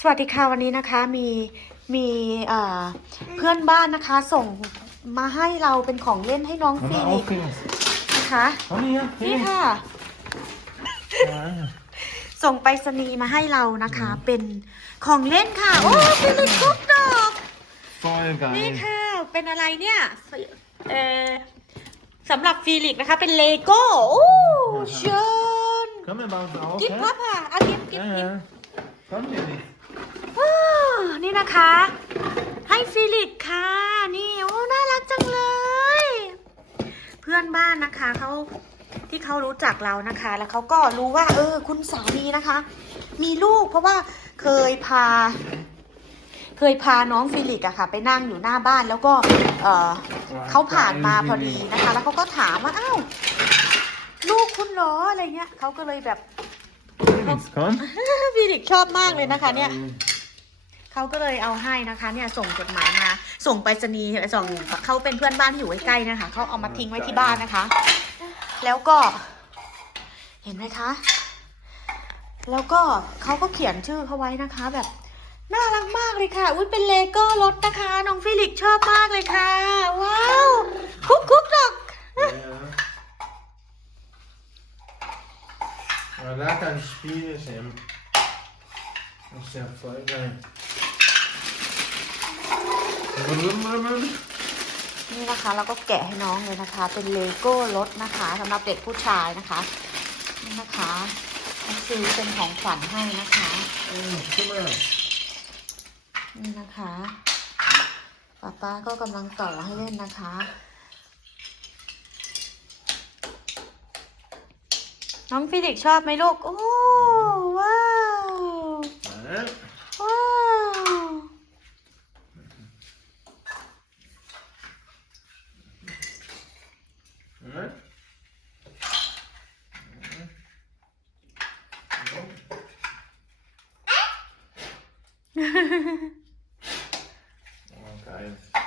สวัสดีค่ะวันนี้นะคะมีมีเอ่อเพื่อนบ้านนะคะ ส่งมาให้เราเป็นของเล่นให้น้องฟิ Mamma ลิป aufhängen. นะคะ Kom hier, นี่ hier. ค่ะ Ja. ส่งไปรษณีย์มาให้เรานะคะ เป็นของเล่นค่ะ โอ้ฟิลิปกุ๊กดอก Voll นี่ geil. ค่ะ เป็นอะไรเนี่ยเออสำหรับฟิลิปนะคะ เป็นเลโก้โอ้เชิญ Komm, wir bauen es auf. กิฟ hä? ต์พับค่ะเอากิฟต์กิฟ Ja, ต์กิฟต์ ja. Komm, Baby. ว้าวนี่นะคะ ให้ฟิลิปค่ะ นี่โอ้น่ารักจังเลย เพื่อนบ้านนะคะเขาที่เขารู้จักเรานะคะ แล้วเขาก็รู้ว่า เออ คุณสามีนะคะ มีลูกเพราะว่าเคยพา เคยพาน้องฟิลิปอะค่ะ ไปนั่งอยู่หน้าบ้านแล้วก็ เออเขาผ่านมาพอดีนะคะ แล้วเขาก็ถามว่าอ้าว ลูกคุณเหรออะไรเงี้ยเขาก็เลยแบบ Felix, komm. ฟิลิปชอบมากเลยนะคะ เนี่ย เขาก็เลยเอาให้นะคะ เนี่ยส่งจดหมายมา ส่งไปรษณีย์ส่งเขาเป็นเพื่อนบ้านที่อยู่ใกล้ๆนะคะเขาเอามาทิ้งไว้ที่บ้านนะคะ แล้วก็ เห็นไหมคะ แล้วก็เขาก็เขียนชื่อเขาไว้นะคะ แบบน่ารักมากเลยค่ะ อุ้ยเป็นเลโก้รถนะคะ น้องฟิลิกชอบมากเลยค่ะ ว้าวคุกคุกดอก Ja. Aber da kann Spielchen. Das ist ja voll geil. Blum, blum, blum. นี่นะคะเราก็แกะให้น้องเลยนะคะ เป็นเลโก้รถนะคะสำหรับเด็กผู้ชายนะคะ นี่นะคะเขาซื้อเป็นของขวัญให้นะคะ Mm, guck mal. นี่นะคะป๊าป้าก็กำลังต่อให้เล่นนะคะ น้องฟิลิกชอบไหมลูก โอ้ ว้าว Ja. ว้าว Ja.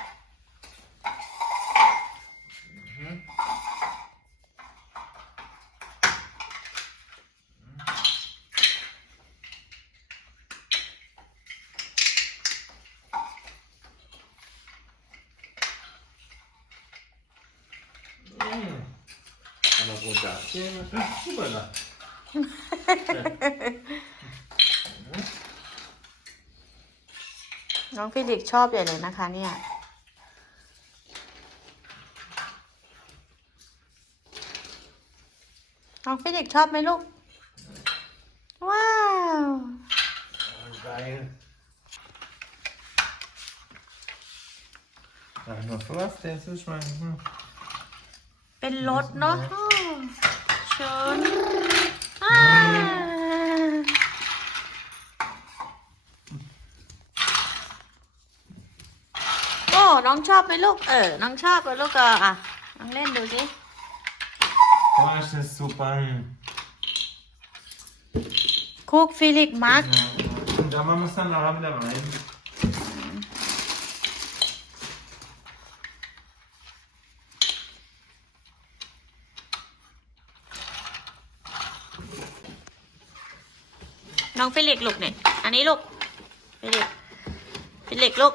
Mm. Aber wo das hier? Super, da. น้องฟิลิกชอบใหญ่เลยนะคะเนี่ย น้องฟิลิกชอบไหมลูก ว้าว Oh, geil. Ja, nur Fluff, der ist schon mal. Hm. เป็นรถเนาะอ้อเชิญอ่าโอ้น้องชอบไหมลูก เออ น้องชอบเหรอลูกอะอะน้องเล่นดูสิ Boah, ist das super. คุกฟิลิกมาร์ก Und da machen wir es dann nachher wieder rein. น้องฟิลิกลูกเนี่ย อันนี้ลูกฟิลิกฟิลิกลูก